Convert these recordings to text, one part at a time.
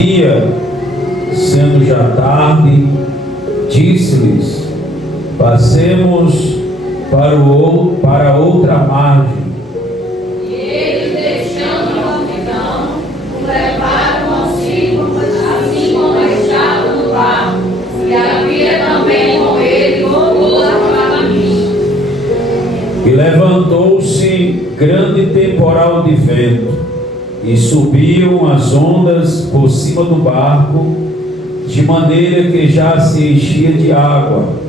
dia, sendo já tarde, disse-lhes: passemos para outra margem. E eles, deixando a multidão, o levaram consigo, assim como estava no barco, e havia também com ele outra caminho. E levantou-se grande temporal de vento, e subiam as ondas por cima do barco, de maneira que já se enchia de água.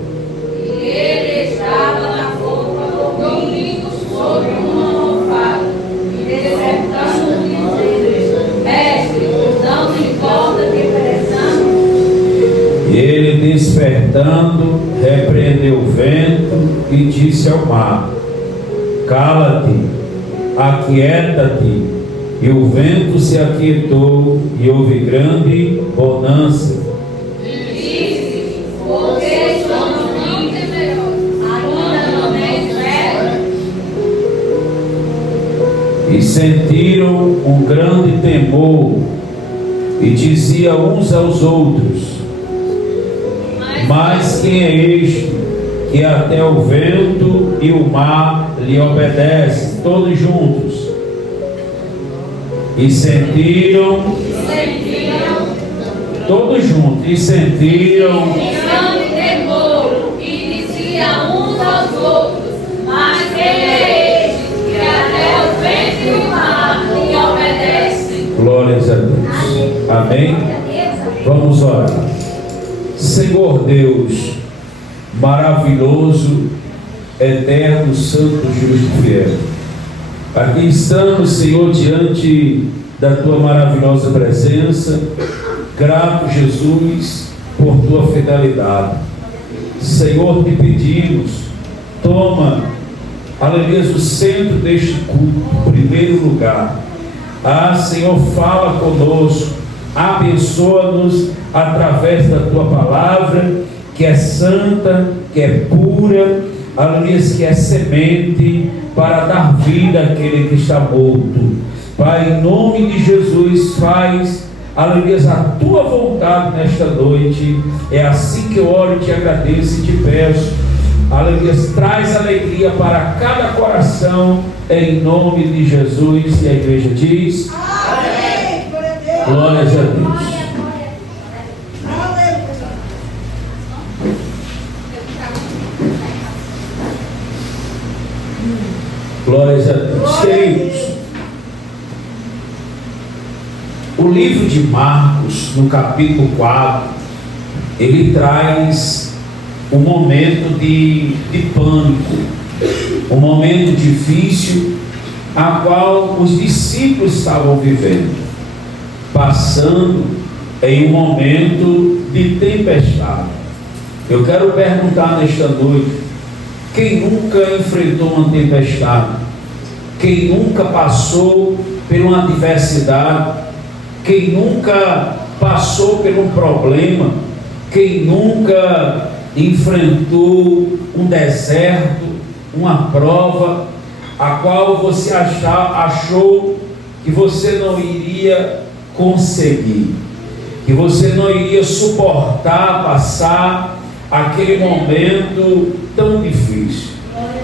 E ele estava na polpa, dormindo sobre uma almofada, e despertando, dizendo: Mestre, não te importa que pereçamos? E ele, despertando, repreendeu o vento e disse ao mar: cala-te, aquieta-te. E o vento se aquietou, e houve grande bonança. E disse: porque somos tão temerosos, ainda não tens fé? E sentiram um grande temor, e diziam uns aos outros: mas quem é este, que até o vento e o mar lhe obedecem? Todos juntos. E sentiram, todos juntos, e sentiram grande temor, e diziam uns aos outros: mas quem é este, que até o vento e o mar lhe obedecem? glórias a Deus. Amém? Vamos orar. Senhor Deus, maravilhoso, eterno, santo, justo e fiel, aqui estamos, Senhor, diante da Tua maravilhosa presença, grato, Jesus, por Tua fidelidade. Senhor, te pedimos, toma, aleluia, o centro deste culto, em primeiro lugar. Senhor, fala conosco, abençoa-nos através da Tua palavra, que é santa, que é pura, aleluia, que é semente para dar vida àquele que está morto. Pai, em nome de Jesus, faz, aleluia, a Tua vontade nesta noite. É assim que eu oro e te agradeço e te peço, aleluia, traz alegria para cada coração, em nome de Jesus. E a igreja diz: amém. Glórias a Deus. Glórias a Deus. Queridos, o livro de Marcos, no capítulo 4, ele traz um momento de pânico, um momento difícil, a qual os discípulos estavam vivendo, passando em um momento de tempestade. Eu quero perguntar nesta noite: quem nunca enfrentou uma tempestade? Quem nunca passou por uma adversidade? Quem nunca passou por um problema? Quem nunca enfrentou um deserto, uma prova, a qual você achou que você não iria conseguir, que você não iria suportar passar aquele momento tão difícil?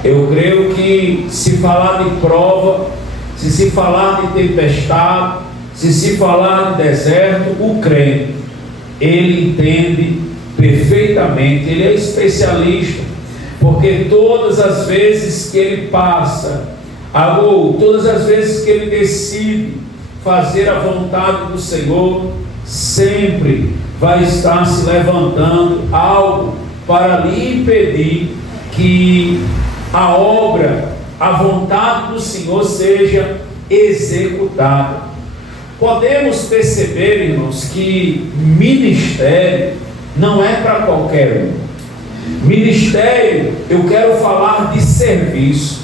Eu creio que, se falar de prova, se falar de tempestade, se falar de deserto, o crente, ele entende perfeitamente, ele é especialista, porque todas as vezes que ele passa, ou todas as vezes que ele decide fazer a vontade do Senhor, sempre vai estar se levantando algo para lhe impedir que a obra, a vontade do Senhor seja executada. Podemos perceber, irmãos, que ministério não é para qualquer um. Ministério, eu quero falar de serviço,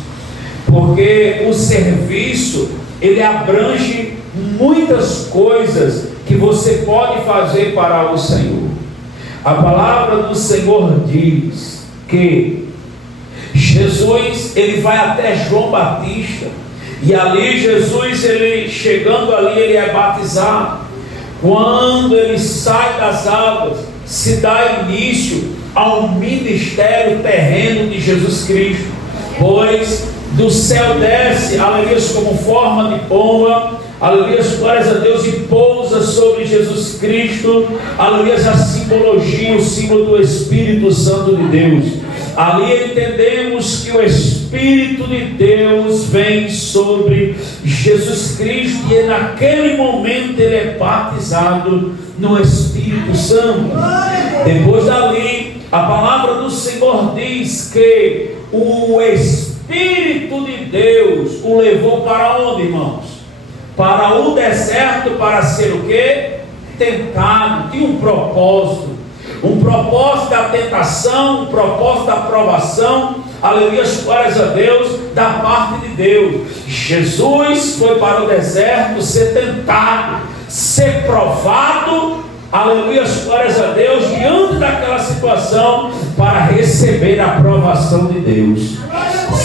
porque o serviço, ele abrange muitas coisas que você pode fazer para o Senhor. A palavra do Senhor diz que Jesus, ele vai até João Batista, e ali Jesus, ele chegando ali, ele é batizado. quando ele sai das águas, se dá início ao ministério terreno de Jesus Cristo, pois do céu desce, aleluia, como forma de pomba, aleluia, glórias a Deus, e pousa sobre Jesus Cristo, aleluia, a simbologia, o símbolo do Espírito Santo de Deus. Ali entendemos que o Espírito de Deus vem sobre Jesus Cristo, e naquele momento ele é batizado no Espírito Santo. Depois dali, a palavra do Senhor diz que o Espírito de Deus o levou para onde, irmãos? Para o deserto, para ser o quê? Tentado. Tinha um propósito da tentação, um propósito da provação, aleluia, glórias a Deus, da parte de Deus. Jesus foi para o deserto ser tentado, ser provado, aleluia, glórias a Deus, diante daquela situação, para receber a aprovação de Deus.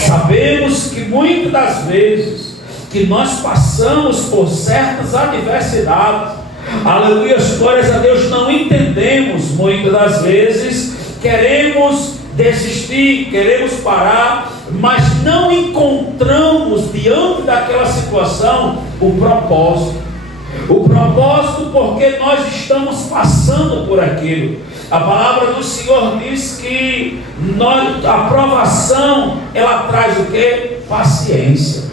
Sabemos que muitas das vezes que nós passamos por certas adversidades, aleluia, glórias a Deus, não entendemos, muitas das vezes queremos desistir, queremos parar, mas não encontramos diante daquela situação o propósito porque nós estamos passando por aquilo. A palavra do Senhor diz que a provação, ela traz o quê? Paciência.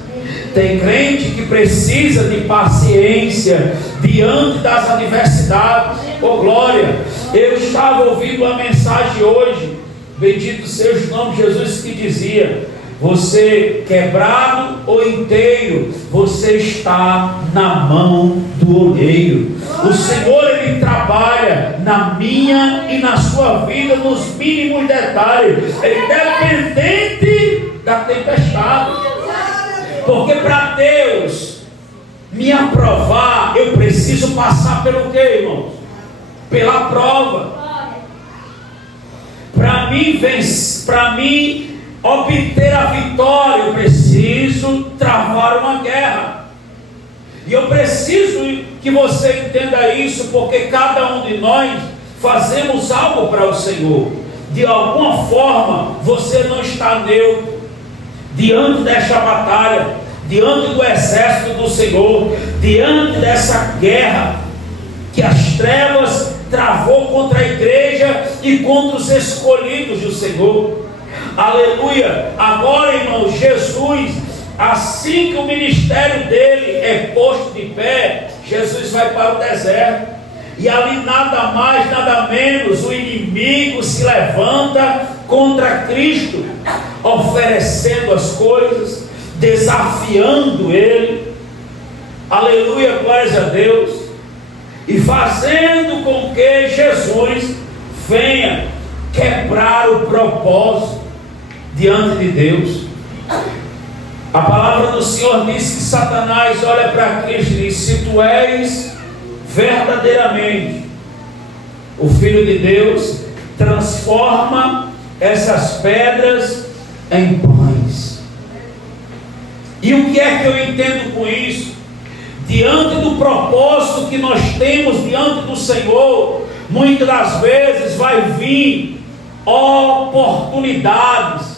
Tem crente que precisa de paciência diante das adversidades. Oh glória! Eu estava ouvindo uma mensagem hoje, bendito seja o nome de Jesus, que dizia: você quebrado ou inteiro, você está na mão do olheiro. O Senhor, ele trabalha na minha e na sua vida nos mínimos detalhes, independente da tempestade. Porque para Deus me aprovar, eu preciso passar pelo quê, irmãos? Pela prova. Para mim obter a vitória, eu preciso travar uma guerra. E eu preciso que você entenda isso, porque cada um de nós fazemos algo para o Senhor. De alguma forma, você não está neutro diante desta batalha, diante do exército do Senhor, diante dessa guerra que as trevas travou contra a igreja e contra os escolhidos do Senhor. Aleluia! Agora, irmão, Jesus, assim que o ministério dele é posto de pé, Jesus vai para o deserto, e ali nada mais, nada menos, o inimigo se levanta contra Cristo, oferecendo as coisas, desafiando ele, aleluia, glórias a Deus, e fazendo com que Jesus venha quebrar o propósito diante de Deus. A palavra do Senhor diz que Satanás olha para Cristo e diz: se tu és verdadeiramente o Filho de Deus, transforma essas pedras em pães. E o que é que eu entendo com isso? Diante do propósito que nós temos diante do Senhor, muitas das vezes vai vir oportunidades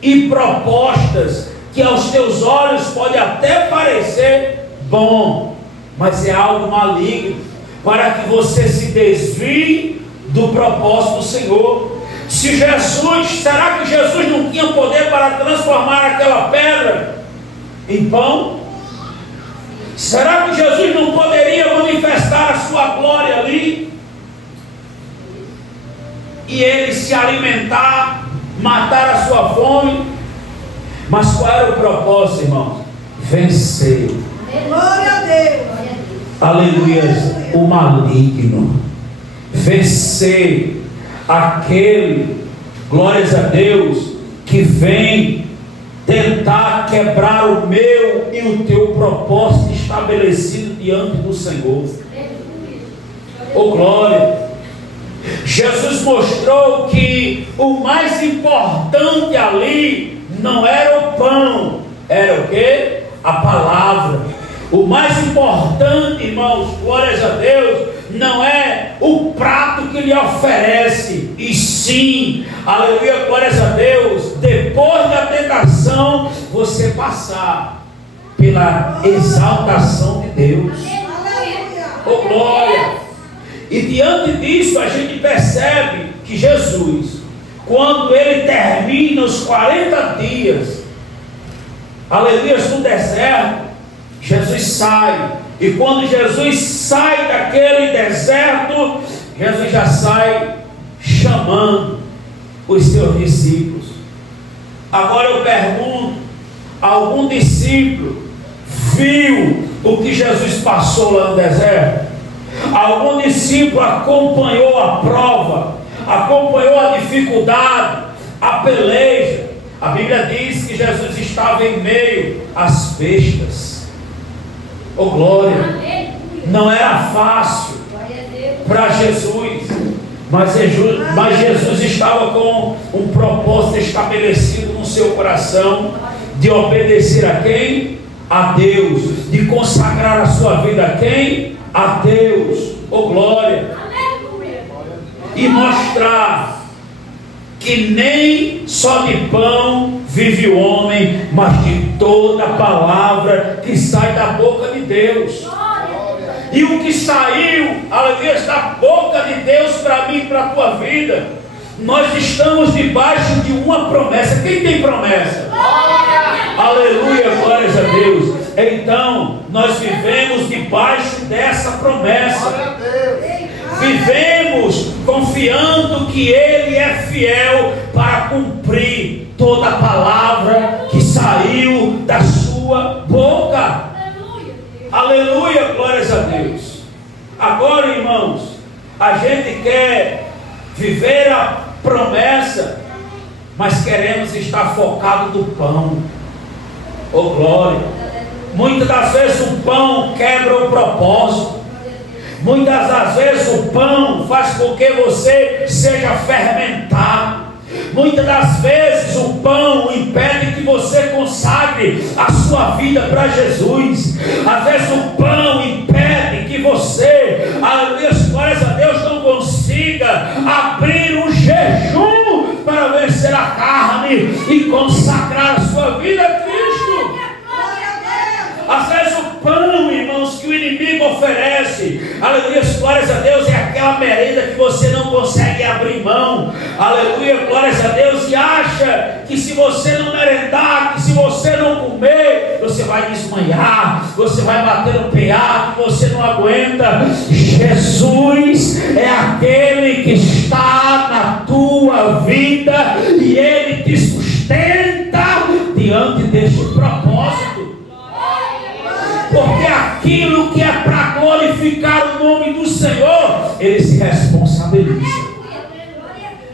e propostas que aos teus olhos pode até parecer bom, mas é algo maligno, para que você se desvie do propósito do Senhor. Será que Jesus não tinha poder para transformar aquela pedra em pão? Será que Jesus não poderia manifestar a sua glória ali? E ele se alimentar, matar a sua fome? Mas qual era o propósito, irmãos? Vencer. Glória a Deus. Aleluia. O maligno. Vencer aquele, glórias a Deus, que vem tentar quebrar o meu e o teu propósito estabelecido diante do Senhor. Oh glória! Jesus mostrou que o mais importante ali não era o pão, era o quê? A palavra. O mais importante, irmãos, glórias a Deus, não é o prato que lhe oferece, e sim, aleluia, glórias a Deus, depois da tentação, você passar pela exaltação de Deus. Oh glória! E diante disso a gente percebe que Jesus, quando ele termina os 40 dias, aleluia, no deserto, Jesus sai. E quando Jesus sai daquele deserto, Jesus já sai chamando os seus discípulos. Agora eu pergunto: algum discípulo viu o que Jesus passou lá no deserto? Algum discípulo acompanhou a prova, acompanhou a dificuldade, a peleja? A Bíblia diz que Jesus estava em meio às bestas. Oh glória! Não era fácil para Jesus, mas Jesus estava com um propósito estabelecido no seu coração, de obedecer a quem? A Deus. De consagrar a sua vida a quem? A Deus. Oh glória! E mostrar que nem só de pão vive o homem, mas de toda palavra que sai da boca de Deus. E o que saiu, aleluia, da boca de Deus para mim e para a tua vida, nós estamos debaixo de uma promessa. Quem tem promessa? Aleluia, glórias a Deus. Então, nós vivemos debaixo dessa promessa. Vivemos confiando que Ele é fiel para cumprir toda a palavra que saiu da sua boca. Aleluia, glórias a Deus. Agora, irmãos, a gente quer viver a promessa, mas queremos estar focado no pão. Oh glória! Muitas das vezes o pão quebra o propósito. Muitas das vezes o pão faz com que você seja fermentado. Muitas das vezes o pão impede que você consagre a sua vida para Jesus. Às vezes o pão impede que você, glórias a Deus, não consiga abrir um jejum para vencer a carne e consagrar a sua vida a Cristo. Às vezes o pão, irmãos, que o inimigo oferece, aleluia, glórias a Deus, é aquela merenda que você não consegue abrir mão, aleluia, glórias a Deus, e acha que se você não merendar, que se você não comer, você vai desmanhar, você vai bater no peito, você não aguenta. Jesus é aquele que está na tua vida e Ele te sustenta diante deste propósito. Porque aquilo que é para glorificar o nome do Senhor, Ele se responsabiliza.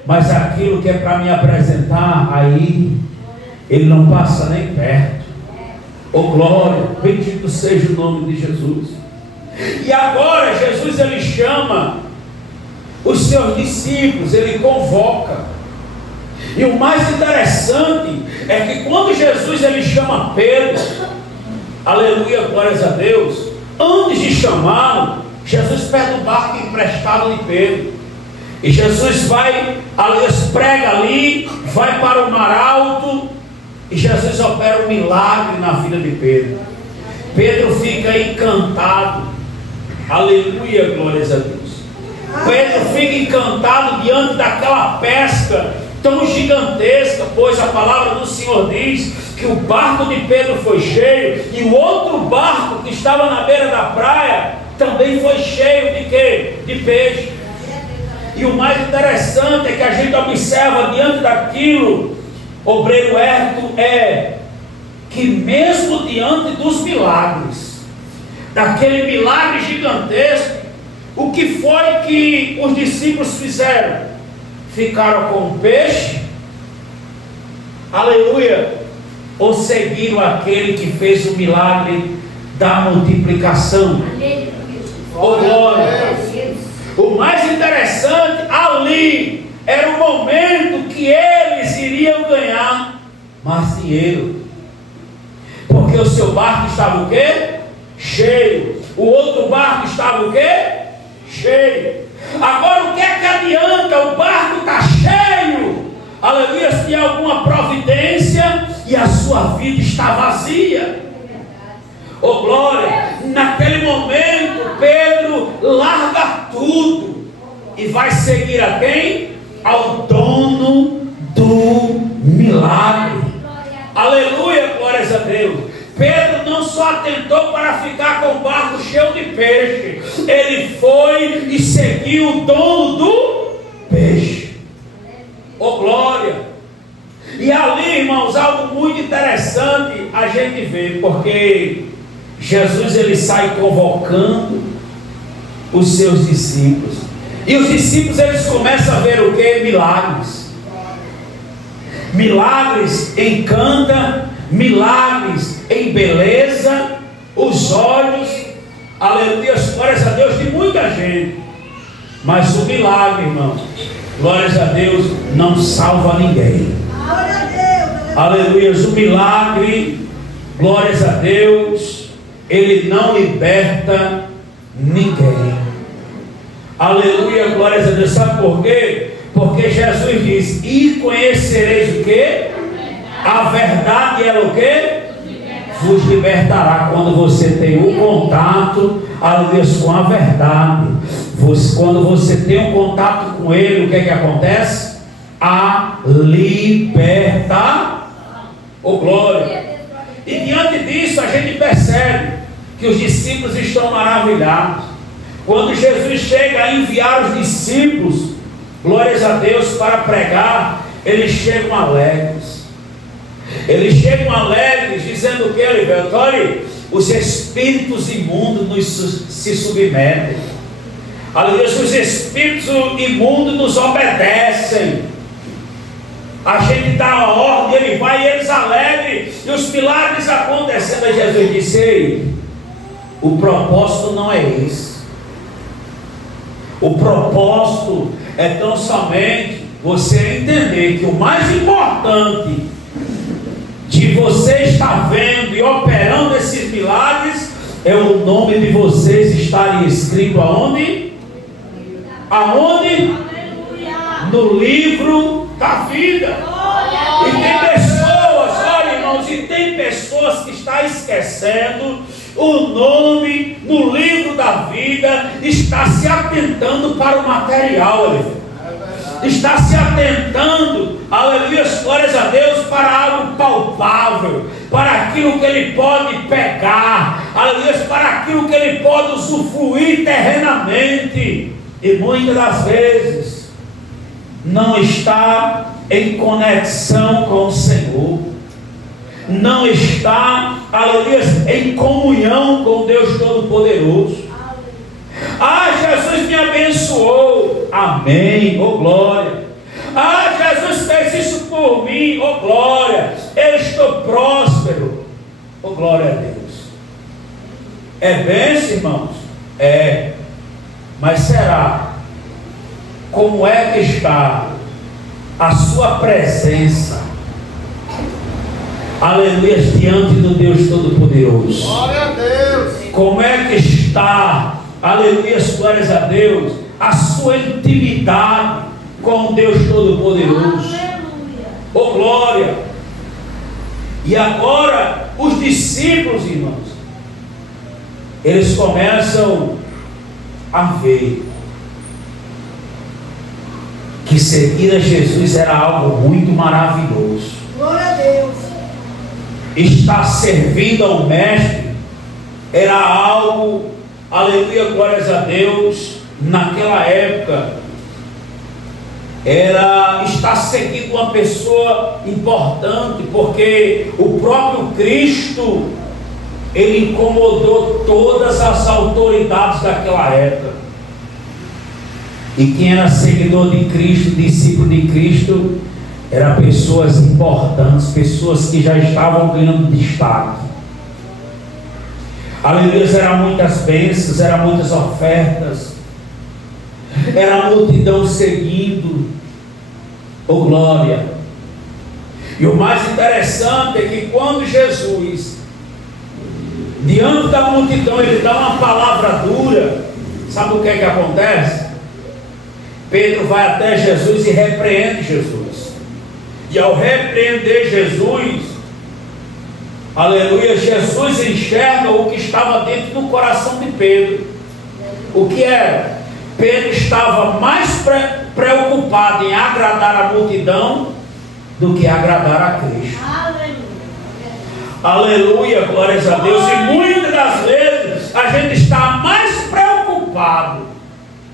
Mas aquilo que é para me apresentar, aí Ele não passa nem perto. Oh glória, bendito seja o nome de Jesus. E agora Jesus, Ele chama os seus discípulos, Ele convoca. E o mais interessante é que quando Jesus, Ele chama Pedro, aleluia, glórias a Deus, antes de chamá-lo, Jesus pede o barco emprestado de Pedro. E Jesus vai, aleluia, prega ali, vai para o mar alto, e Jesus opera um milagre na vida de Pedro. Pedro fica encantado, aleluia, glórias a Deus. Pedro fica encantado diante daquela pesca tão gigantesca, pois a palavra do Senhor diz que o barco de Pedro foi cheio, e o outro barco que estava na beira da praia também foi cheio de quê? De peixe. E o mais interessante é que a gente observa diante daquilo, obreiro Hérito, é que mesmo diante dos milagres, daquele milagre gigantesco, o que foi que os discípulos fizeram? Ficaram com o peixe, aleluia, ou seguiram aquele que fez o milagre da multiplicação? Oh glória! O mais interessante ali era o momento que eles iriam ganhar mais dinheiro, porque o seu barco estava o quê? Cheio. O outro barco estava o quê? cheio. Agora, o que é que adianta? O barco está cheio, aleluia, se tem alguma providência e a sua vida está vazia. Oh glória! Naquele momento, Pedro larga tudo e vai seguir a quem? Ao dono do milagre. Aleluia, glórias a Deus. Pedro não só atentou para ficar com o barco cheio de peixe, ele foi e seguiu o dono do peixe. Oh glória! E ali, irmãos, algo muito interessante a gente vê, porque Jesus ele sai convocando os seus discípulos, e os discípulos eles começam a ver o que? Milagres. Milagres encanta, milagres embeleza os olhos, aleluia, glórias a Deus, de muita gente. Mas o milagre, irmão, glórias a Deus, não salva ninguém. Aleluia, o milagre, glórias a Deus, ele não liberta ninguém. Aleluia, glórias a Deus. Sabe por quê? Porque Jesus diz: e conhecereis o que? A verdade é o que? Vos libertará. Quando você tem um contato, aleluia, com a verdade, quando você tem um contato com ele, o que é que acontece? A libertação. Oh glória! E diante disso a gente percebe que os discípulos estão maravilhados. Quando Jesus chega a enviar os discípulos, glórias a Deus, para pregar, eles chegam alegres. Eles chegam alegres, dizendo o que, Oliveira? Os espíritos imundos se submetem. Aleluia, os espíritos imundos nos obedecem. A gente dá a ordem, ele vai e eles alegres, e os milagres acontecendo. Aí Jesus disse: ei, o propósito não é esse. O propósito é tão somente você entender que o mais importante de você estar vendo e operando esses milagres é o nome de vocês estarem escrito aonde? Aonde? No livro da vida. E tem pessoas, olha irmãos, e tem pessoas que estão esquecendo o nome no livro da vida, está se atentando para o material, está se atentando, aleluia, glórias a Deus, para algo palpável, para aquilo que ele pode pegar, aleluia, para aquilo que ele pode usufruir terrenamente, e muitas das vezes não está em conexão com o Senhor, não está, aleluia, em comunhão com Deus Todo-Poderoso. Ah, Jesus me abençoou, amém, oh glória. Ah, Jesus fez isso por mim, oh glória. Eu estou próspero, oh glória a Deus. É bênção, irmãos? É. Mas será? Como é que está a sua presença, aleluia, diante do Deus Todo-Poderoso? Glória a Deus. Como é que está, aleluia, glórias a Deus, a sua intimidade com Deus Todo-Poderoso? Oh glória! E agora os discípulos, irmãos, eles começam a ver que seguir a Jesus era algo muito maravilhoso. Glória a Deus. Estar servindo ao Mestre era algo, aleluia, glórias a Deus, naquela época, era estar seguindo uma pessoa importante, porque o próprio Cristo, ele incomodou todas as autoridades daquela época. E quem era seguidor de Cristo, discípulo de Cristo, eram pessoas importantes, pessoas que já estavam ganhando destaque. Aleluia, eram muitas bênçãos, eram muitas ofertas, era a multidão seguindo, oh glória. E o mais interessante é que quando Jesus, diante da multidão, ele dá uma palavra dura, sabe o que é que acontece? Pedro vai até Jesus e repreende Jesus. E ao repreender Jesus, aleluia, Jesus enxerga o que estava dentro do coração de Pedro. O que era? Pedro estava mais preocupado em agradar a multidão do que agradar a Cristo. Aleluia, glórias a Deus. E muitas das vezes a gente está mais preocupado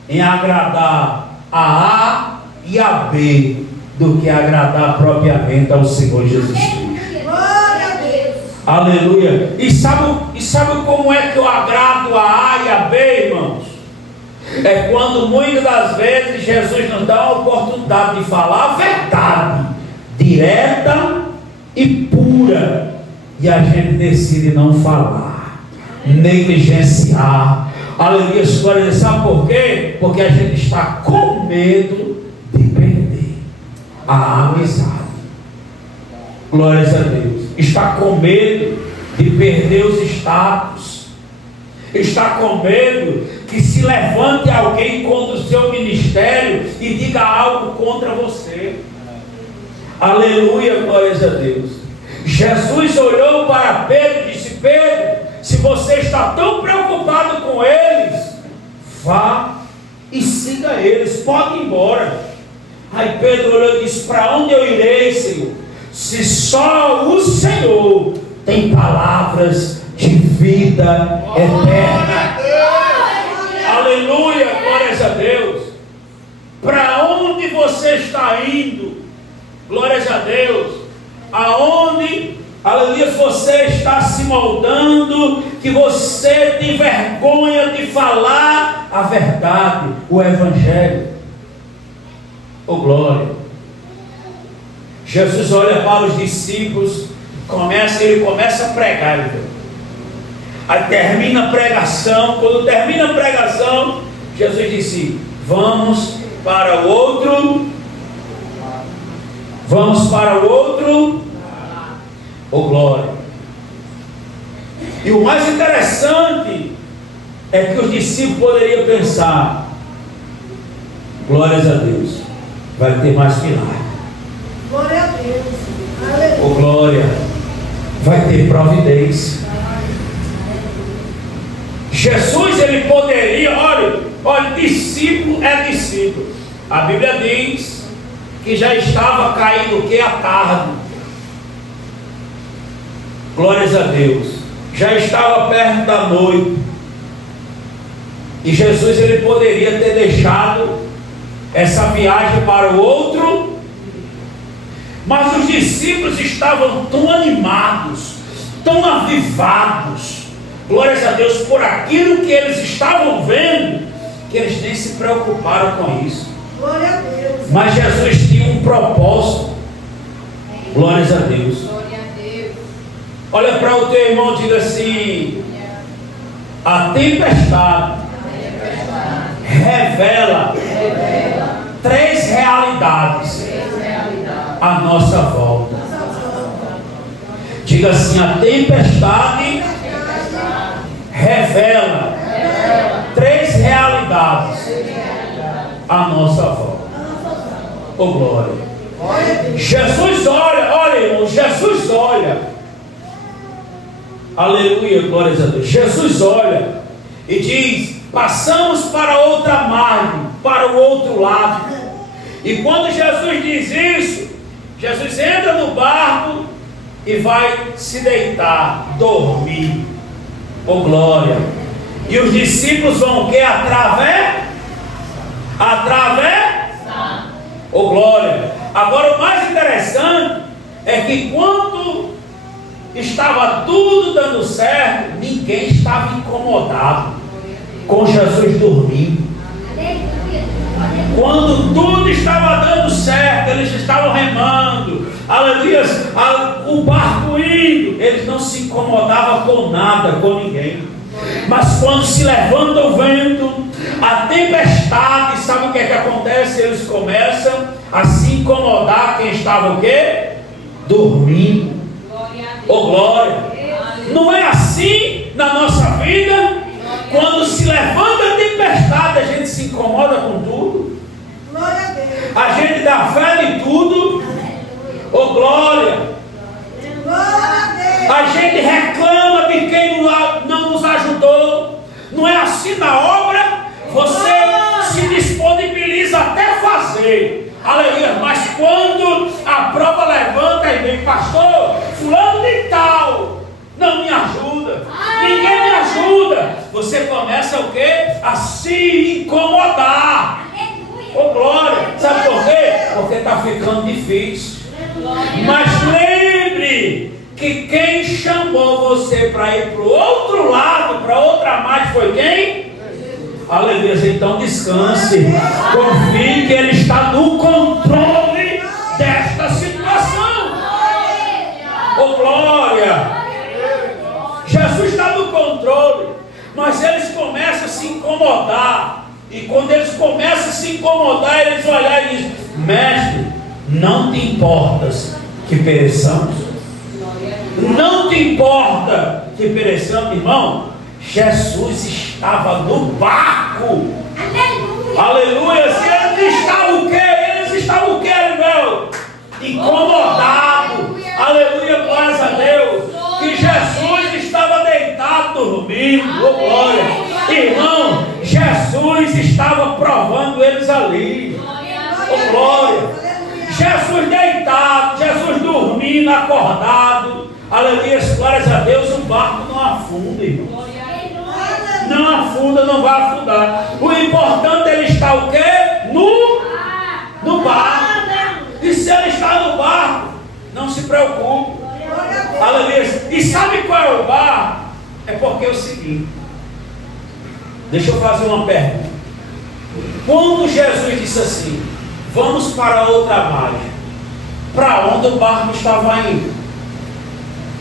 em agradar a e a B do que agradar propriamente ao Senhor Jesus Cristo. Glória a Deus. Aleluia. E sabe como é que eu agrado a A e a B, irmãos? É quando muitas das vezes Jesus nos dá a oportunidade de falar a verdade direta e pura, e a gente decide não falar, negligenciar. Aleluia, glória. Sabe por quê? Porque a gente está com medo de perder a amizade. Glórias a Deus. Está com medo de perder os status. Está com medo que se levante alguém contra o seu ministério e diga algo contra você. Aleluia, glórias a Deus. Jesus olhou para Pedro e disse: Pedro, se você está tão preocupado com eles, vá e siga eles, pode ir embora. Aí Pedro olhou e disse: para onde eu irei, Senhor? Se só o Senhor tem palavras de vida eterna. Aleluia, glórias a Deus. Para onde você está indo? Glórias a Deus. Aonde, aleluia, você está se moldando, que você tem vergonha de falar a verdade, o Evangelho. Oh glória. Jesus olha para os discípulos, ele começa a pregar, aí termina a pregação. Quando termina a pregação, Jesus disse: vamos para o outro. Oh glória. E o mais interessante é que os discípulos poderiam pensar: glórias a Deus, vai ter mais milagre. Glória a Deus. Oh glória, vai ter providência. Jesus, ele poderia, olha, discípulo é discípulo. A Bíblia diz que já estava caindo o que? A tarde. Glórias a Deus. Já estava perto da noite. E Jesus, ele poderia ter deixado essa viagem para o outro, mas os discípulos estavam tão animados, tão avivados, glórias a Deus, por aquilo que eles estavam vendo, que eles nem se preocuparam com isso. Glória a Deus. Mas Jesus tinha um propósito. Glórias a Deus. Glória a Deus. Olha para o teu irmão e diga assim: a tempestade revela três realidades à nossa volta. Diga assim: a tempestade revela três realidades à nossa volta. Oh glória. Jesus olha, irmão, Jesus olha. Aleluia, glórias a Deus. Jesus olha e diz: passamos para outra margem, para o outro lado. E quando Jesus diz isso, Jesus entra no barco e vai se deitar, dormir. Oh glória. E os discípulos vão o que? Oh glória. Agora o mais interessante é que quando estava tudo dando certo, ninguém estava incomodado com Jesus dormindo. Quando tudo estava dando certo, eles estavam remando, aleluia, o barco indo, eles não se incomodavam com nada, com ninguém. Mas quando se levanta o vento, a tempestade, sabe o que é que acontece? Eles começam a se incomodar quem estava o quê? Dormindo. Oh glória. Não é assim na nossa vida? Quando se levanta a tempestade, incomoda com tudo. Glória a Deus. A gente dá fé em tudo. Ô glória! Glória a Deus. A gente reclama de quem não nos ajudou. Não é assim na obra? Você se disponibiliza até fazer. Aleluia. Mas quando a prova levanta e vem, pastor, fulano de tal não me ajuda, ninguém me ajuda, você começa o quê? A se incomodar. Ô glória! Sabe por quê? Porque está ficando difícil. Mas lembre que quem chamou você para ir para o outro lado, para outra margem, foi quem? Aleluia. Então descanse. Confie que Ele está no controle desta situação. Ô glória! Jesus está no controle, mas eles começam a se incomodar. E quando eles começam a se incomodar, eles olham e dizem: mestre, não te importas que pereçamos? Não te importa que pereçamos, irmão? Jesus estava no barco. Aleluia. Se eles estavam o quê? Eles estavam o quê, irmão? Incomodado. Aleluia, glórias a Deus. Que Jesus estava deitado dormindo. Oh, glória. Irmão, Jesus estava provando eles ali. Oh, glória. Jesus deitado, Jesus dormindo, acordado. Aleluia, glórias a Deus. O barco não afunda, irmão. Não afunda, não vai afundar. O importante é ele estar o quê? No barco. E se ele está no barco, não se preocupe. Aleluia. E sabe qual é o barco? É porque é o seguinte. Deixa eu fazer uma pergunta. Quando Jesus disse assim: vamos para outra margem, para onde o barco estava indo?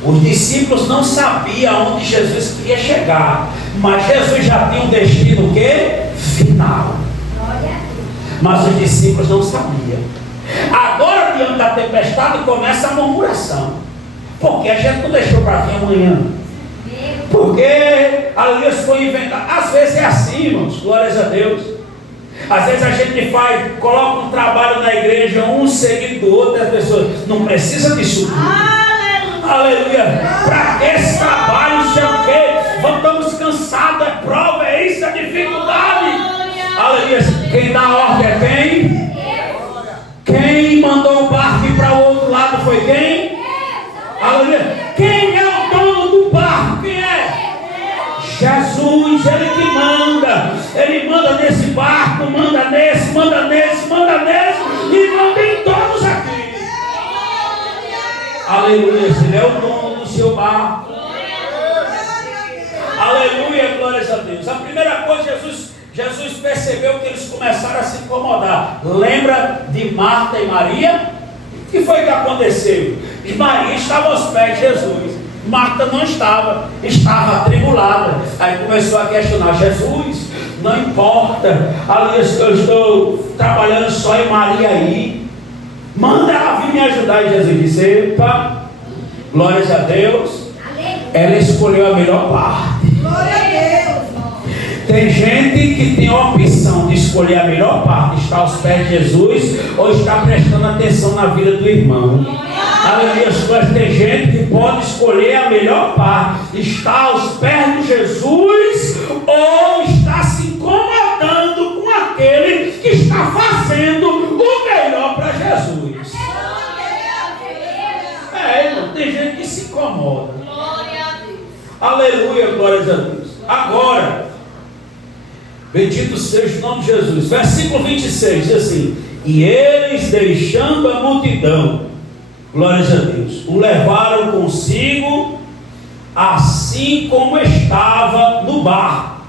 Os discípulos não sabiam onde Jesus queria chegar, mas Jesus já tinha um destino o quê? Final. Mas os discípulos não sabiam. Agora, diante da tempestade, começa a murmuração. Porque a gente não deixou para vir amanhã. Porque ali foi inventado. Às vezes é assim, irmãos, glórias a Deus. Às vezes a gente coloca um trabalho na igreja, um seguido do outro, e as pessoas não precisam disso tudo. Aleluia. Para esse trabalho, sei o quê? Estamos cansados, é prova, é isso, é dificuldade. Aleluia. Quem dá ordem é quem? Quem mandou o barco ir para o outro lado foi quem? Aleluia. Quem é o dono do barco? Quem é? Jesus, Ele que manda. Ele manda nesse barco, manda nesse, manda nesse, manda nesse e manda em todos aqui. Aleluia. Ele é o dono do seu barco. Aleluia, glórias a Deus. A primeira coisa, Jesus percebeu que eles começaram a se incomodar. Lembra de Marta e Maria? O que foi que aconteceu? E Maria estava aos pés de Jesus. Marta não estava atribulada. Aí começou a questionar: Jesus, não importa, eu estou trabalhando só em Maria aí, manda ela vir me ajudar. E Jesus disse: epa, glórias a Deus, ela escolheu a melhor parte. Glória a Deus. Tem gente que tem a opção de escolher a melhor parte, estar aos pés de Jesus, ou estar prestando atenção na vida do irmão. Aleluia. Tem gente que pode escolher a melhor parte, estar aos pés de Jesus, ou estar se incomodando com aquele que está fazendo o melhor para Jesus. Irmão, tem gente que se incomoda. Aleluia, glórias a Deus. Agora, bendito seja o nome de Jesus. Versículo 26 diz assim: e eles, deixando a multidão, glórias a Deus, o levaram consigo, assim como estava no barco.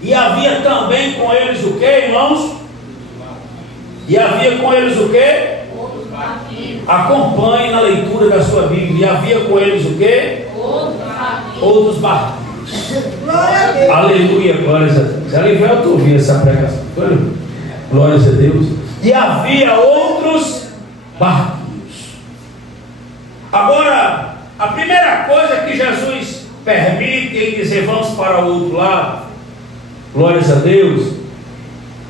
E havia também com eles o que, irmãos? E havia com eles o que? Acompanhe na leitura da sua Bíblia. E havia com eles o que? Outros barquinhos. Glória a Deus. Aleluia, glórias a Deus. Alivel, tu ouviu essa pregação? Glórias a Deus. E havia outros barquinhos. Agora, a primeira coisa que Jesus permite em dizer vamos para o outro lado, glórias a Deus,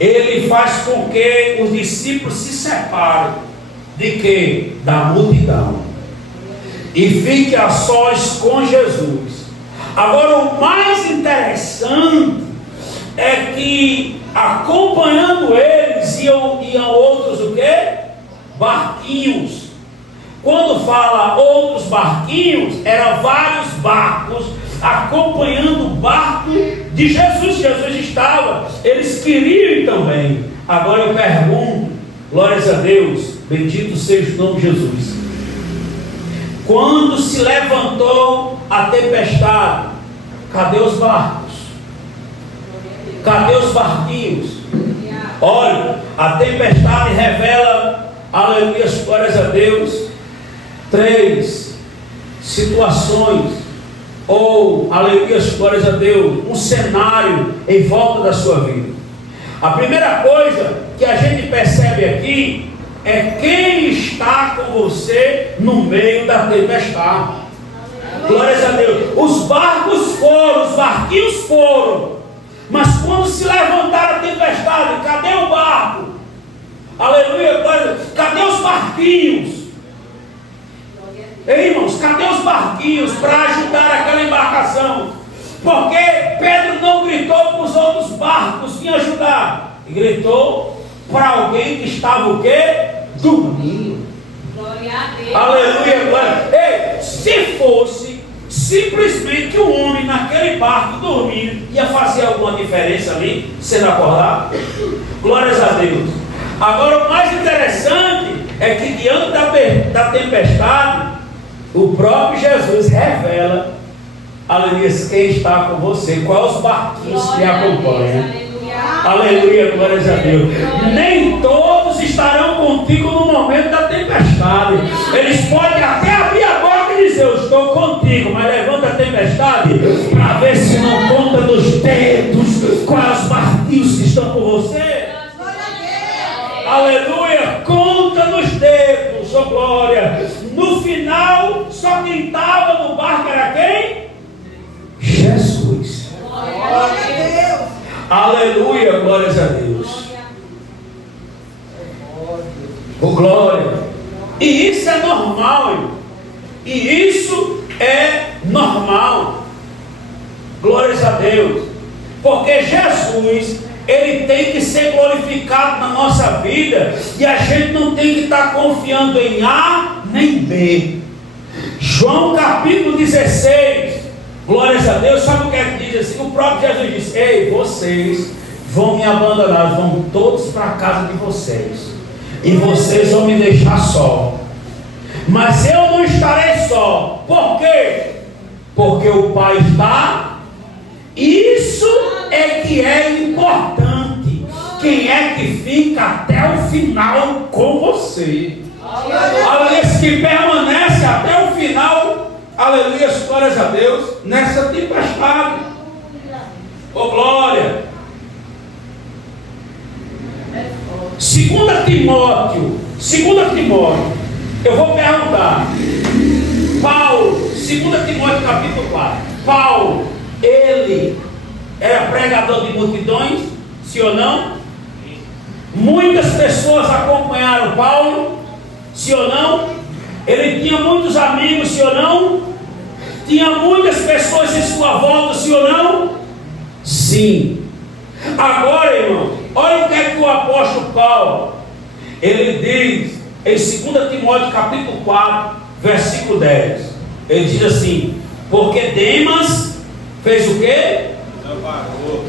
ele faz com que os discípulos se separem de quê? Da multidão, e fiquem a sós com Jesus. Agora, o mais interessante é que, acompanhando eles, iam outros o quê? Barquinhos. Quando fala outros barquinhos, eram vários barcos acompanhando o barco de Jesus. Jesus estava, eles queriam ir também. Agora eu pergunto, glórias a Deus, bendito seja o nome de Jesus. Quando se levantou a tempestade, cadê os barcos? Cadê os barquinhos? Olha, a tempestade revela, aleluia, glórias a Deus, 3 situações, ou, aleluia, glórias a Deus, um cenário em volta da sua vida. A primeira coisa que a gente percebe aqui é quem está com você no meio da tempestade. Glórias a Deus. Os barcos foram, os barquinhos foram, mas quando se levantaram a tempestade, cadê o barco? Aleluia, cadê os barquinhos? Ei, irmãos, cadê os barquinhos para ajudar aquela embarcação? Porque Pedro não gritou para os outros barcos vir ajudar, e gritou para alguém que estava o quê? Dormindo. Glória a Deus. Aleluia, glória. Ei, se fosse simplesmente um homem naquele barco dormindo, ia fazer alguma diferença ali, sendo acordado? Glórias a Deus. Agora, o mais interessante é que diante da tempestade, o próprio Jesus revela, aleluia, quem está com você, quais os barquinhos que acompanham. Aleluia, glórias a Deus. Nem todos estarão contigo no momento da tempestade. Eles podem até abrir a boca e dizer: eu estou contigo, mas levanta a tempestade para ver se não conta nos dedos quais os barquinhos que estão com você. Aleluia, conta nos dedos, oh glória. No final, só quem estava no barco era quem? Jesus. Glória a Deus. Aleluia, glórias a Deus. Oh glória. E isso é normal, irmão. E isso é normal. Glórias a Deus. Porque Jesus, ele tem que ser glorificado na nossa vida, e a gente não tem que estar confiando em A nem B. João capítulo 16, glórias a Deus, sabe o que é que diz assim? O próprio Jesus disse: ei, vocês vão me abandonar, vão todos para a casa de vocês, e vocês vão me deixar só, mas eu não estarei só. Por quê? Porque o Pai está. Isso é que é importante. Quem é que fica até o final com você? Aleluia, que permanece até o final. Aleluia, glórias a Deus, nessa tempestade. Oh glória. 2 Timóteo, eu vou perguntar. Paulo, 2 Timóteo capítulo 4. Paulo, ele era pregador de multidões, sim ou não? Muitas pessoas acompanharam Paulo, sim ou não? Ele tinha muitos amigos, sim ou não? Tinha muitas pessoas em sua volta, sim ou não? Sim. Agora, irmão, olha o que é que o apóstolo Paulo, ele diz em 2 Timóteo capítulo 4, versículo 10. Ele diz assim: porque Demas fez o quê?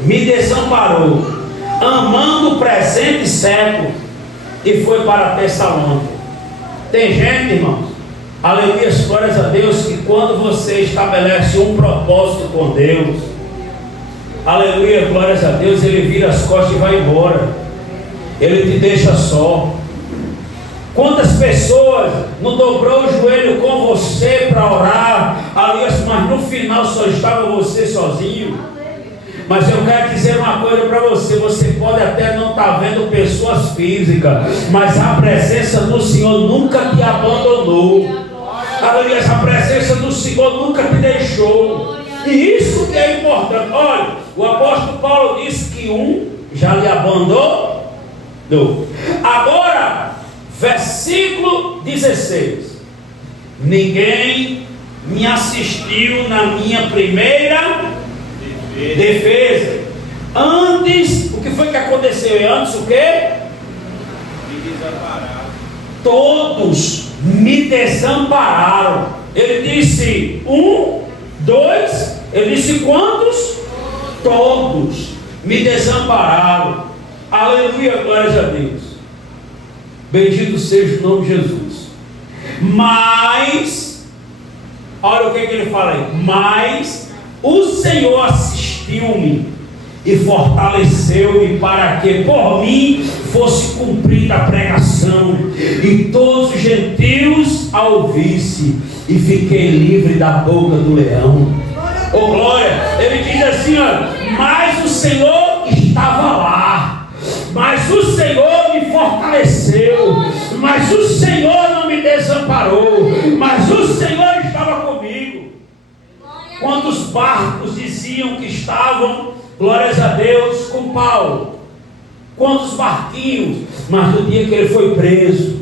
Me desamparou, amando o presente século, e foi para Tessalônica. Tem gente, irmãos, aleluia, glórias a Deus, que quando você estabelece um propósito com Deus, aleluia, glórias a Deus, ele vira as costas e vai embora. Ele te deixa só. Quantas pessoas não dobrou o joelho com você para orar, aliás, mas no final só estava você sozinho? Mas eu quero dizer uma coisa para você: você pode até não estar vendo pessoas físicas, mas a presença do Senhor nunca te abandonou. Aliás, a presença do Senhor nunca te deixou. E isso que é importante. Olha, o apóstolo Paulo disse que um já lhe abandonou. Agora, versículo 16: ninguém me assistiu na minha primeira defesa. Antes, o que foi que aconteceu? Antes o quê? Me desampararam. Todos me desampararam. Ele disse 1, 2, ele disse quantos? Todos me desampararam. Aleluia, glórias a Deus. Bendito seja o nome de Jesus. Mas, olha o que ele fala aí. Mas o Senhor assistiu-me e fortaleceu-me para que por mim fosse cumprida a pregação e todos os gentios a ouvissem, e fiquei livre da boca do leão. Oh glória! Ele diz assim, ó, mas o Senhor estava lá, mas o Senhor me fortaleceu, mas o Senhor não me desamparou, mas o Senhor estava comigo. Quantos barcos diziam que estavam, glórias a Deus, com Paulo? Quantos barquinhos? Mas no dia que ele foi preso,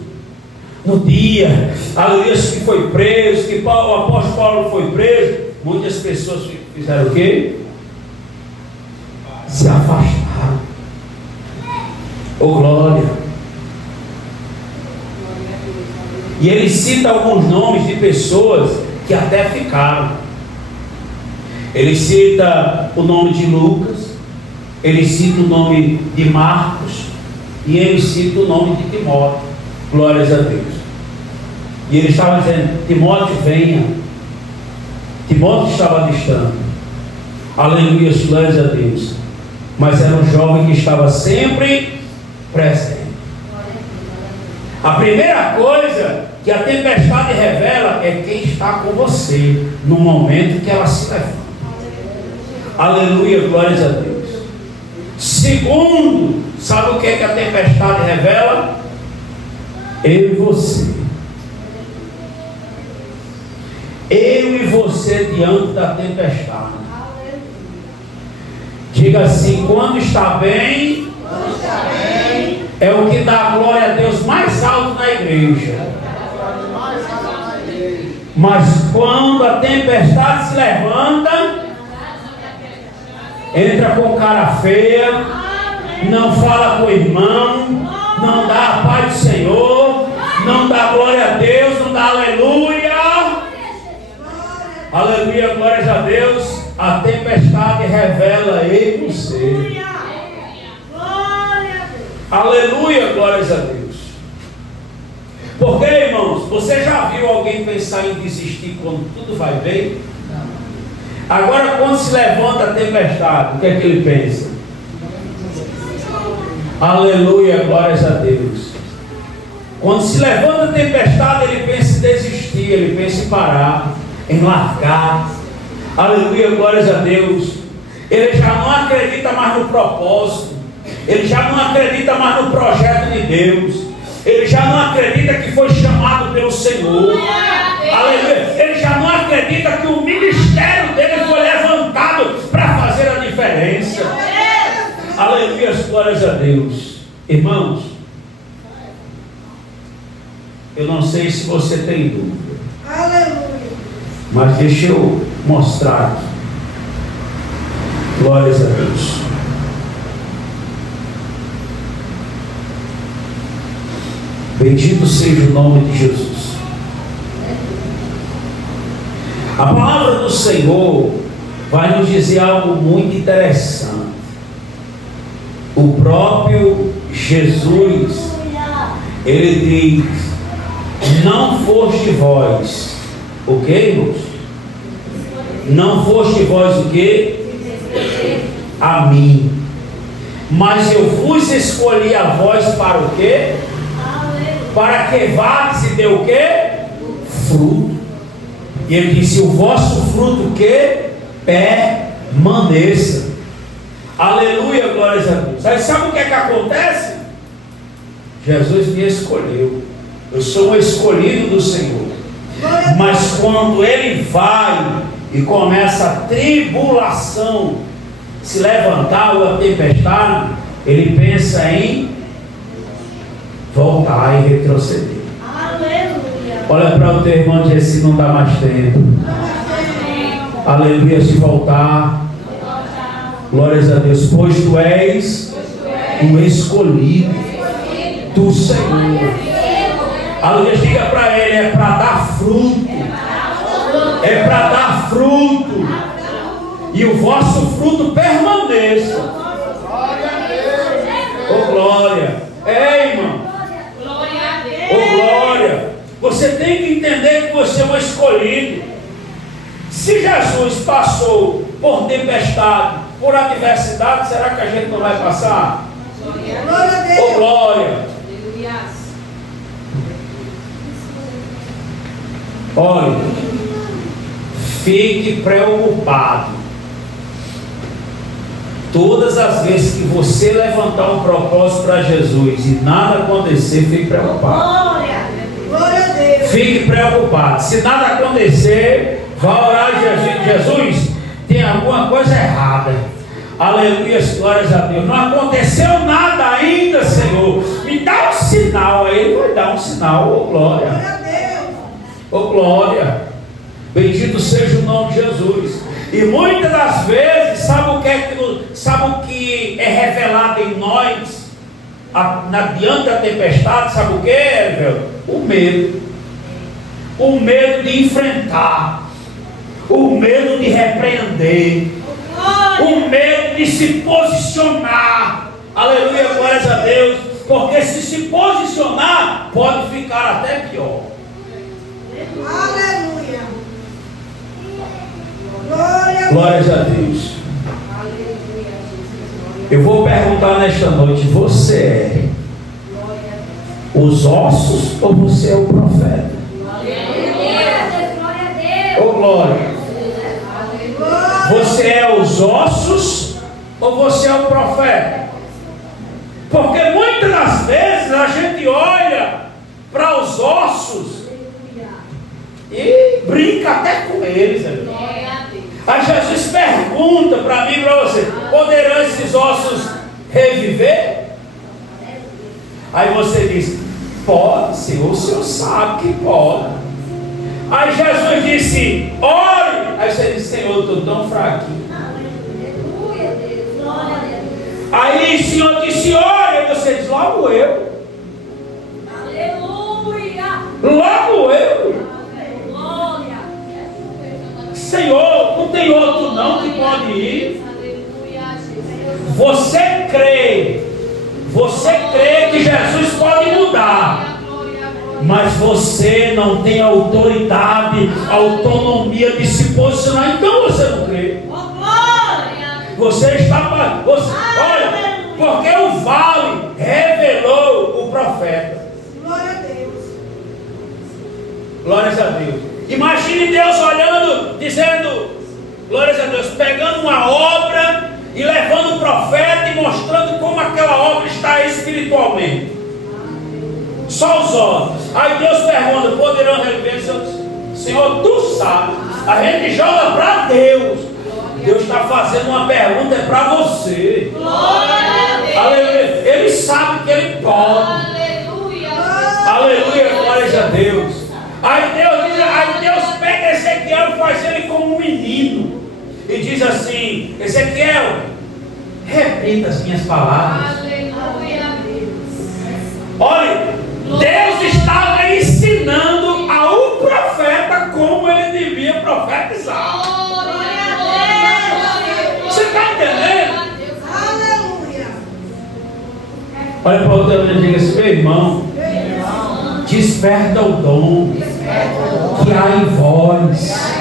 no dia, aleluia, que foi preso, que o apóstolo Paulo foi preso, muitas pessoas fizeram o quê? Se afastaram. Oh glória! E ele cita alguns nomes de pessoas que até ficaram. Ele cita o nome de Lucas, ele cita o nome de Marcos, e ele cita o nome de Timóteo. Glórias a Deus. E ele estava dizendo: Timóteo, venha. Timóteo estava distante. Aleluia, glórias a Deus. Mas era um jovem que estava sempre presente. A primeira coisa que a tempestade revela é quem está com você no momento que ela se levanta. Aleluia, glórias a Deus. Segundo, sabe o que é que a tempestade revela? Eu e você. Eu e você diante da tempestade. Diga assim: quando está bem, é o que dá glória a Deus mais alto na igreja. Mas quando a tempestade se levanta, entra com cara feia, não fala com o irmão, não dá a paz do Senhor, não dá glória a Deus, não dá aleluia. Aleluia, glórias a Deus. A tempestade revela eu e você. Aleluia, glórias a Deus. Porque, irmãos, você já viu alguém pensar em desistir quando tudo vai bem? Agora, quando se levanta a tempestade, o que é que ele pensa? Aleluia, glórias a Deus. Quando se levanta a tempestade, ele pensa em desistir, ele pensa em parar, em largar. Aleluia, glórias a Deus. Ele já não acredita mais no propósito, ele já não acredita mais no projeto de Deus, ele já não acredita que foi chamado pelo Senhor. Aleluia. Ele já não acredita que o ministério dele foi levantado para fazer a diferença. Aleluia, glórias a Deus. Irmãos, eu não sei se você tem dúvida. Aleluia. Mas deixa eu mostrar aqui. Glórias a Deus. Bendito seja o nome de Jesus. A palavra do Senhor vai nos dizer algo muito interessante. O próprio Jesus, ele diz: não foste vós, o que, irmãos? Não foste vós o que? A mim, mas eu vos escolhi a vós para o que? Para que vades e dê o que? Fruto. E ele disse: o vosso fruto que? Permaneça. Aleluia, glórias a Deus. Aí sabe o que é que acontece? Jesus me escolheu. Eu sou um escolhido do Senhor. Mas quando ele vai e começa a tribulação se levantar, ou a tempestade, Ele pensa em voltar e retroceder. Aleluia. Olha para o teu irmão e diz assim: não dá mais tempo. Aleluia, se voltar. Glórias a Deus, pois tu és o escolhido do Senhor. Aleluia, diga para ele: é para dar fruto. É para dar fruto. E o vosso fruto permaneça. Oh glória. É, irmão. Oh glória. Você tem que entender que você é um escolhido. Se Jesus passou por tempestade, por adversidade, será que a gente não vai passar? Glória a Deus. Oh glória. Olha, fique preocupado. Todas as vezes que você levantar um propósito para Jesus e nada acontecer, fique preocupado. Glória a Deus. Fique preocupado. Se nada acontecer, vá orar a Jesus. Tem alguma coisa errada. Aleluia, glórias a Deus. Não aconteceu nada ainda, Senhor. Me dá um sinal. Aí Ele vai dar um sinal. Oh glória. Glória a Deus. Oh glória. Bendito seja o nome de Jesus. E muitas das vezes, sabe o que é revelado em nós, diante da tempestade? Sabe o que é, velho? O medo. O medo de enfrentar. O medo de repreender. O medo de se posicionar. Aleluia, glórias a Deus. Porque se posicionar, pode ficar até pior. Aleluia. Glória. Glórias a Deus. Eu vou perguntar nesta noite: você é os ossos ou você é o profeta? Oh glória. Você é os ossos ou você é o profeta? Porque muitas das vezes a gente olha para os ossos e brinca até com eles. Aí Jesus pergunta para mim e para você: poderão esses ossos reviver? Aí você diz: pode, Senhor, o Senhor sabe que pode. Aí Jesus disse: ore. Aí você diz: Senhor, eu estou tão fraquinho. Aí o Senhor disse: ore. Aí você diz: logo eu. Logo eu. Senhor, não tem outro não que pode ir. Você crê que Jesus pode mudar, mas você não tem autoridade, autonomia de se posicionar. Então você não crê. Você está olha, porque o vale revelou o profeta. Glória a Deus. Glórias a Deus. Imagine Deus olhando, dizendo, glórias a Deus, pegando uma obra e levando o profeta e mostrando como aquela obra está espiritualmente. Só os olhos. Aí Deus pergunta: poderão rever? Senhor, tu sabe. A gente joga para Deus. Deus está fazendo uma pergunta, é para você. Aleluia. Ele sabe que Ele pode. Aleluia, glórias a Deus. Aí Deus pega Ezequiel e faz ele como um menino e diz assim: Ezequiel, repita as minhas palavras. Olha, Deus estava ensinando ao profeta como ele devia profetizar. Você está entendendo? Aleluia. Olha para o teu irmão e diga assim: meu irmão, desperta o dom que há em vós.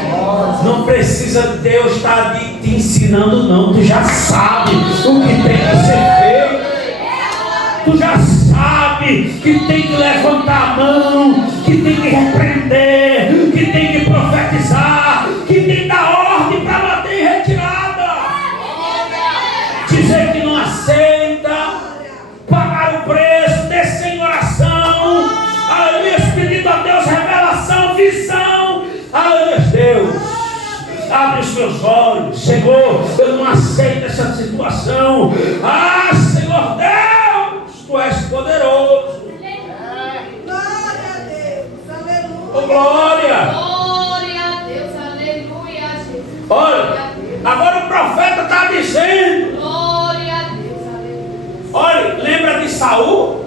Não precisa Deus estar te ensinando não. Tu já sabe o que tem que ser feito. Tu já sabe que tem que levantar a mão, que tem que repreender, que tem que profetizar, que tem que dar ordem para bater em retirada. Dizer que não aceita, pagar o preço, descer em oração. Aleluia, pedindo a Deus revelação, visão. Aleluia, Deus, abre os meus olhos. Senhor, eu não aceito essa situação. Ah, Senhor glória! Glória a Deus, aleluia, Jesus. Olha, agora o profeta está dizendo. Glória a Deus, aleluia. Olha, lembra de Saul?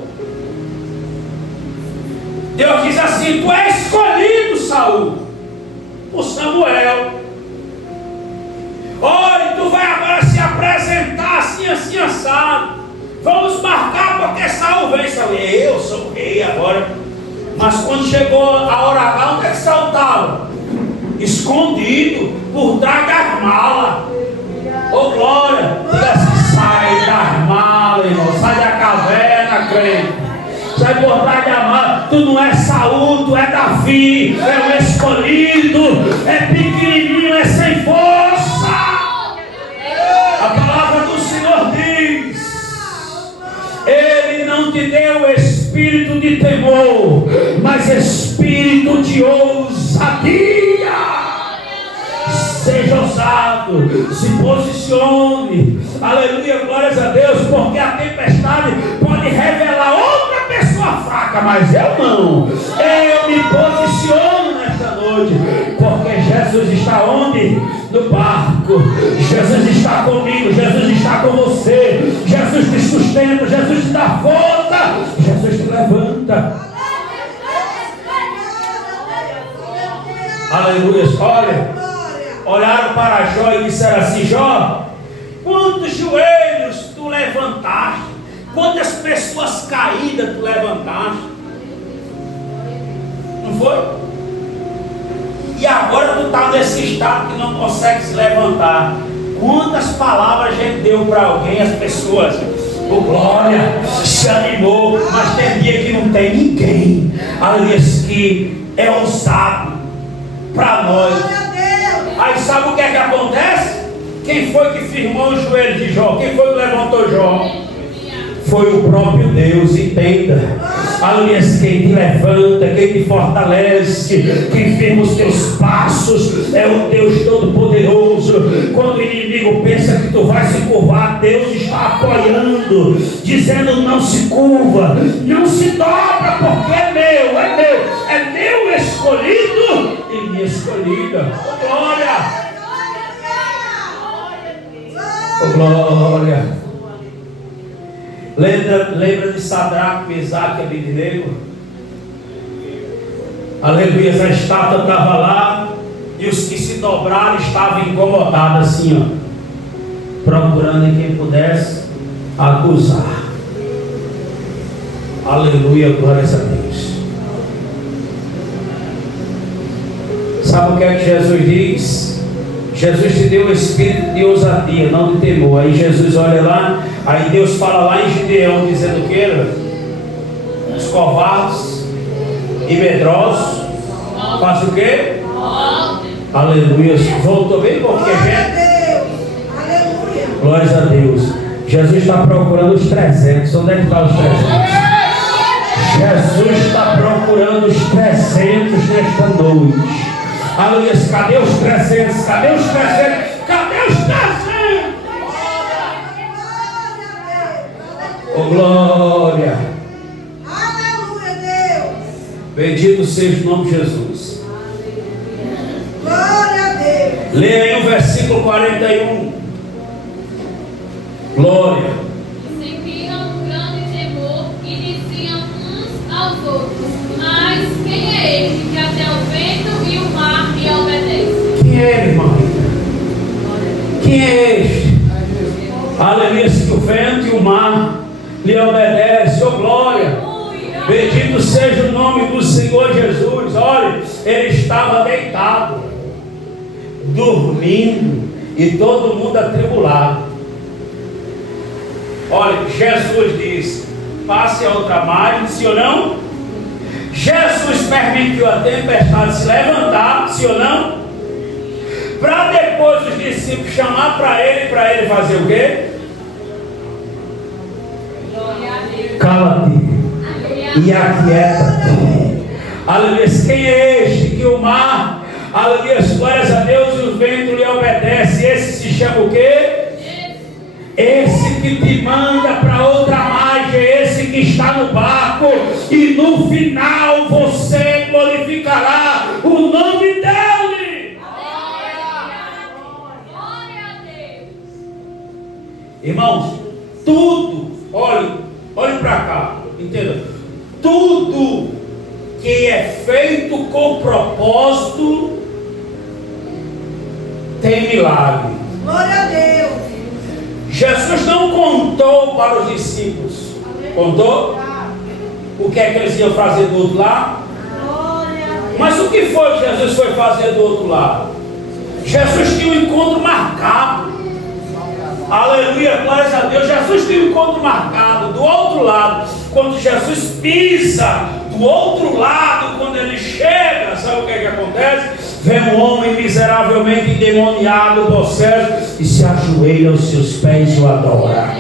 Deus diz assim: tu és escolhido, Saul, por Samuel. Olha, tu vai agora se apresentar assim, assim, assado. Vamos marcar porque Saul vem. Saul, eu sou o rei agora. Mas quando chegou a hora H, onde é que Saul estava? Escondido por trás das malas. Ô glória! Diga assim: sai das malas, irmão. Sai da caverna, crente. Sai por trás da mala. Tu não é Saul, tu é Davi. É o escolhido. É pequenininho, é sem força. A palavra do Senhor diz: Ele não te deu espírito de temor, mas espírito de ousadia. Seja ousado, se posicione. Aleluia, glórias a Deus, porque a tempestade pode revelar outra pessoa fraca, mas eu não. Eu me posiciono nesta noite, porque Jesus está onde? No barco. Jesus está comigo, Jesus está com você. Jesus te sustenta, Jesus te dá força, Jesus te levanta. Aleluia, olha. Olharam para Jó e disseram assim: Jó, quantos joelhos tu levantaste, quantas pessoas caídas tu levantaste, não foi? E agora tu está nesse estado que não consegue se levantar. Quantas palavras a gente deu para alguém, as pessoas, oh glória, se animou, mas tem dia que não tem ninguém, aliás, que é ousado para nós. Aí sabe o que é que acontece? Quem foi que firmou o joelho de Jó? Quem foi que levantou Jó? Foi o próprio Deus, entenda. Aliás, quem te levanta, quem te fortalece, quem firma os teus passos é o Deus Todo-Poderoso. Quando o inimigo pensa que tu vai se curvar, Deus está apoiando, dizendo: não se curva, não se dobra, porque é meu escolhido e minha escolhida. Oh, glória! Oh, glória! Lembra de Sadraque, Mesaque e Abednego? Aleluia, a estátua estava lá e os que se dobraram estavam incomodados assim, ó, procurando em quem pudesse acusar. Aleluia, glórias a Deus. Sabe o que é que Jesus diz? Jesus te deu o espírito de ousadia, não de temor. Aí Jesus olha lá, aí Deus fala lá em Gideão, dizendo o que? Os covardes e medrosos faz o quê? Aleluia. Voltou bem porque gente. Glórias a Deus. Jesus está procurando os 300. Onde é que estão os 300? Jesus está procurando os 300 nesta noite. Aleluia, cadê os 300? Cadê os 300? Cadê os 300? Oh glória! Aleluia, Deus! Bendito seja o nome de Jesus. Glória a Deus! Leia aí o versículo 41. Glória! Sentiram um grande temor e diziam uns aos outros: mas quem é este que até o vento e o mar lhe obedecem? Quem é ele, irmão? Quem é este? Aleluia, que o vento e o mar lhe obedecem. Oh glória! Bendito seja o nome do Senhor Jesus. Olha, ele estava deitado, dormindo, e todo mundo atribulado. Olha, Jesus disse: passe a outra margem, sim ou não? Jesus permitiu a tempestade se levantar, sim ou não? Para depois os discípulos chamar para ele fazer o quê? Cala-te e aquieta-te. Aleluia. Quem é este que o mar, aleluia, glórias a Deus, e o vento lhe obedece? Esse se chama o quê? Esse que te manda para outra margem, esse que está no barco, e no final você glorificará Irmãos, tudo, olhe para cá, entenda, tudo que é feito com propósito tem milagre. Glória a Deus. Jesus não contou para os discípulos, contou o que é que eles iam fazer do outro lado? Mas o que foi que Jesus foi fazer do outro lado? Jesus tinha um encontro marcado. Aleluia, glórias a Deus. Jesus tem um encontro marcado do outro lado. Quando Jesus pisa do outro lado, quando ele chega, sabe o que é que acontece? Vem um homem miseravelmente endemoniado, possesso, e se ajoelha aos seus pés e o adora.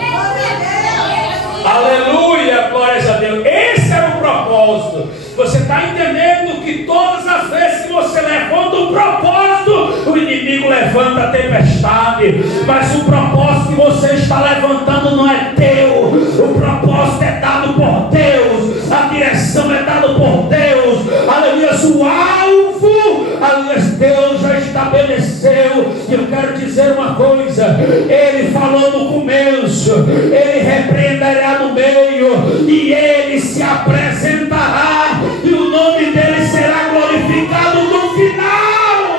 Aleluia, glórias a Deus. Esse era o propósito. Você está entendendo que todas as vezes que você levanta um propósito, o inimigo levanta a tempestade. Mas o propósito que você está levantando não é teu. O propósito é dado por Deus. A direção é dada por Deus. Aleluia, o alvo, aleluia, Deus já estabeleceu. E eu quero dizer uma coisa. Ele falou no começo, ele repreenderá no meio, e ele se apresentará, e o nome dele será glorificado no final.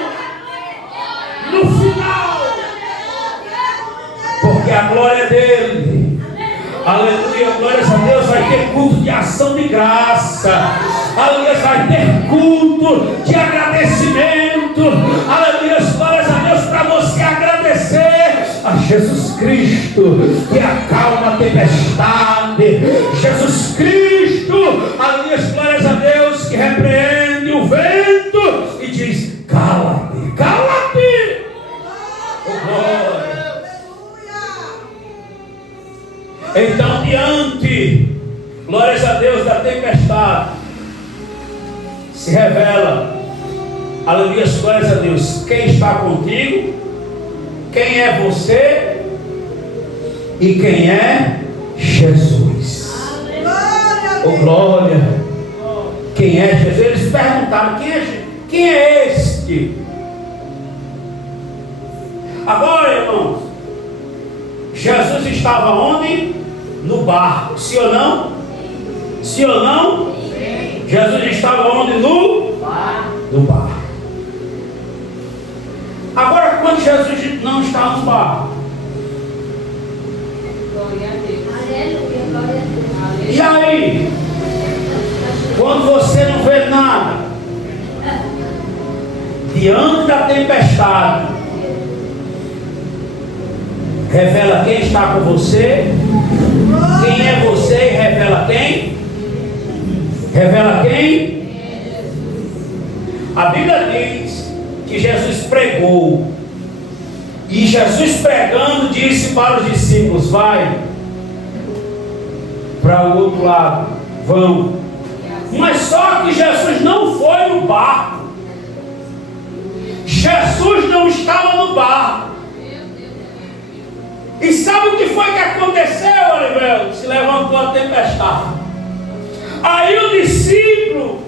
No final. Porque a glória é dele. Aleluia, glórias a Deus. Vai ter culto de ação de graça. Aleluia, vai ter culto de agradecimento. Aleluia, glórias a Deus, para você agradecer a Jesus Cristo, que acalma a tempestade. Jesus Cristo, aleluia, glórias a Deus, que repreende o vento e diz: cala-te, cala-te. Oh, glória. Então, diante, glórias a Deus, da tempestade, se revela, aleluia, glórias a Deus, quem está contigo, quem é você e quem é Jesus. Oh, glória. Quem é Jesus? Eles perguntaram: quem é este? Agora, irmãos, Jesus estava onde? No barco, sim ou não? Sim ou não? Sim. Jesus estava onde? No barco. Agora, quando Jesus não está no barco, Glória a Deus. Aleluia, glória a Deus. e aí? Quando você não vê nada, diante da tempestade, revela quem está com você. Quem é você e revela quem? Revela quem? A Bíblia diz que Jesus pregou. E Jesus pregando disse para os discípulos: vai para o outro lado, vão. Mas só que Jesus não foi no barco. Jesus não estava no barco. E sabe o que foi que aconteceu, Oliveira? Se levantou a tempestade. Aí o discípulo,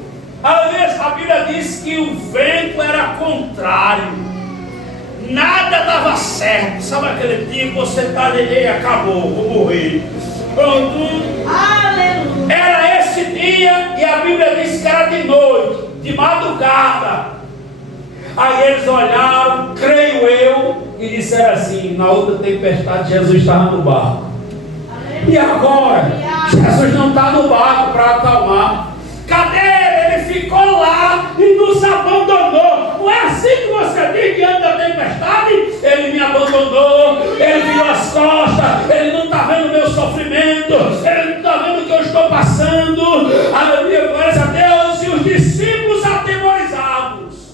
a Bíblia diz que o vento era contrário. Nada dava certo. Sabe aquele dia que você está ali e acabou, vou morrer. Pronto. Aleluia. Era esse dia e a Bíblia diz que era de noite, de madrugada. Aí eles olharam, creio eu, e disseram assim: na outra tempestade Jesus estava no barco. E agora? Jesus não está no barco para acalmar. Cadê ele? Ele ficou lá e nos abandonou. Não é assim que você diz diante da tempestade? Ele me abandonou, ele virou as costas, ele não está vendo o meu sofrimento, ele não está vendo o que eu estou passando. Aleluia, glórias a Deus. E os discípulos atemorizados.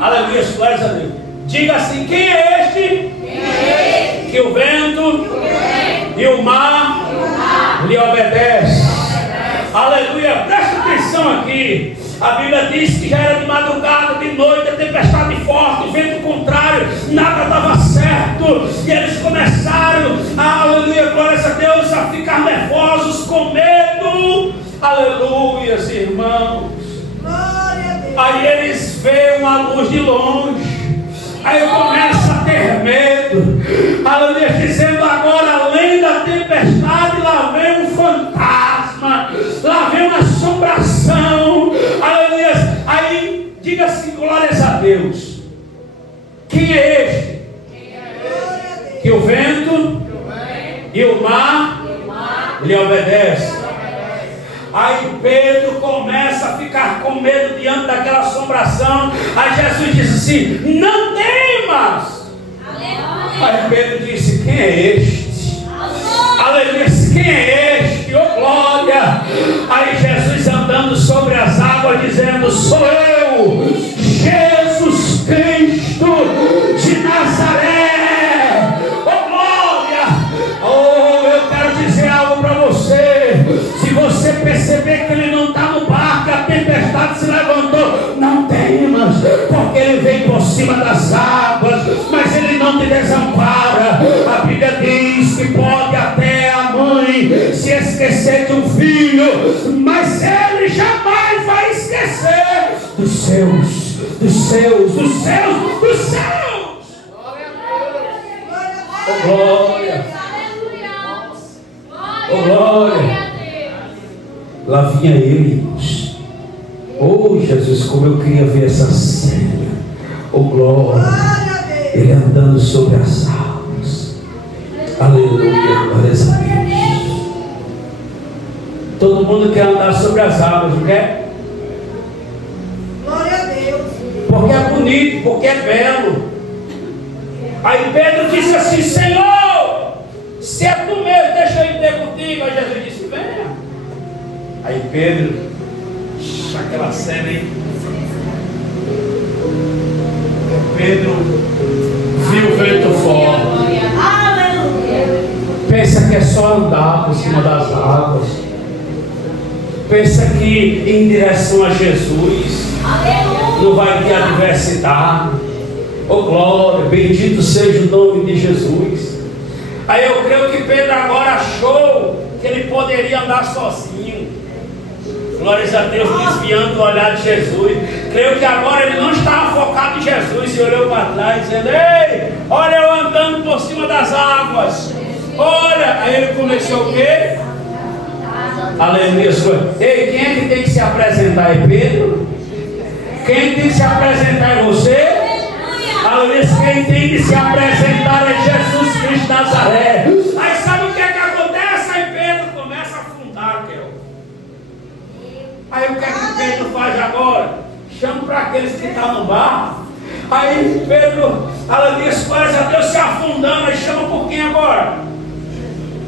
Aleluia, glórias a Deus. Diga assim: quem é este? Que o vento e o mar lhe obedecem. Aleluia, presta atenção aqui. A Bíblia diz que já era de madrugada, de noite, a tempestade forte, vento contrário, nada dava certo. E eles começaram, aleluia, glórias a Deus, a ficar nervosos, com medo. Aleluia, irmãos. Aí eles veem uma luz de longe. Aí começa a ter medo. Aleluia. e o mar lhe obedece. Aí Pedro começa a ficar com medo diante daquela assombração. Aí Jesus disse assim: não temas. Aí Pedro disse: quem é este? Aleluia, quem é este? Oh glória! Aí Jesus andando sobre as águas dizendo: sou eu, Jesus Cristo de Nazaré. Oh glória! Oh, eu quero dizer algo para você. Se você perceber que ele não está no barco, a tempestade se levantou, não temas, porque ele vem por cima das águas, mas ele não te desampara. A Bíblia diz que pode até a mãe se esquecer de um filho, mas ele jamais vai esquecer dos seus. Oh glória! Oh glória! Lá vinha ele, irmãos. Oh Jesus, como eu queria ver essa cena. Oh glória! Ele andando sobre as águas. Aleluia, glórias a Deus. Todo mundo quer andar sobre as águas, não quer? Glória a Deus. Porque é bonito, porque é belo. Aí Pedro disse assim: Senhor, se é tu mesmo, deixa eu ir ter contigo. Aí Jesus disse: venha. Aí Pedro, aquela cena aí, Pedro viu o vento forte. Aleluia. Pensa que é só andar por cima das águas. Pensa que em direção a Jesus não vai ter adversidade. Oh glória, bendito seja o nome de Jesus. Aí eu creio que Pedro agora achou que ele poderia andar sozinho. Glórias a Deus, desviando o olhar de Jesus. Creio que agora ele não estava focado em Jesus e olhou para trás dizendo: ei, olha eu andando por cima das águas. Olha, aí ele começou o quê? Aleluia. Ei, quem é que tem que se apresentar? É Pedro? Quem tem que se apresentar é você? Aleluia. Quem tem que se apresentar é Jesus Cristo de Nazaré. Aí sabe o que é que acontece? Aí Pedro começa a afundar, Aí o que é que Pedro faz agora? Chama para aqueles que estão no barco. Aí Pedro, aleluia, glórias a Deus, se afundando. Aí chama por quem agora?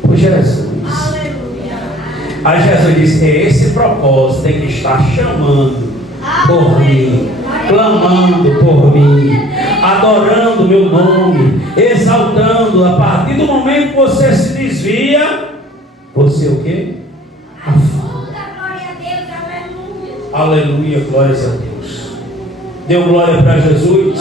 Por Jesus. Aleluia. Aí Jesus disse: é esse propósito, tem que estar chamando por mim, clamando por mim, adorando meu nome, exaltando. A partir do momento que você se desvia, você o quê? Afunda. Glória a Deus, aleluia. Aleluia, glórias a Deus. Deu glória para Jesus.